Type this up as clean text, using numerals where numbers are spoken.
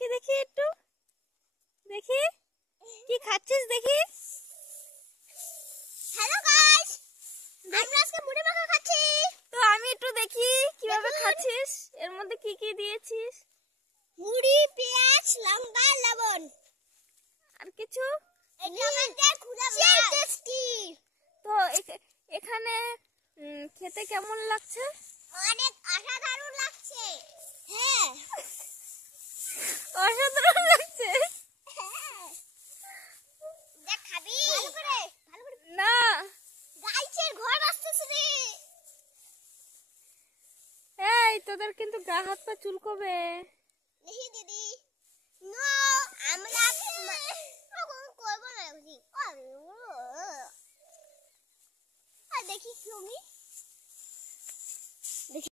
দেখি দেখি একটু দেখি কি খাচ্ছিস দেখি। হ্যালো গাইস, আমরা আজকে মুড়ি মাখা খাচ্ছি। তো আমি একটু দেখি কিভাবে খাচ্ছিস, এর মধ্যে কি কি দিয়েছিস। মুড়ি, পেঁয়াজ, লঙ্কা, লবণ আর কিছু। এটা আমাদের খুদা সেই টেস্টি। তো এখানে খেতে কেমন লাগছে? অনেক অসাধারণ লাগছে। হ্যাঁ, অসাধারণ লাগছে। দেখ খাবি ভালো করে না, গাইছের ঘর আসতেছে রে। এই তোদের কিন্তু গা হাত পা চুলকবে। দেখি দিদি, নো আমরা করবো না। দেখি তুমি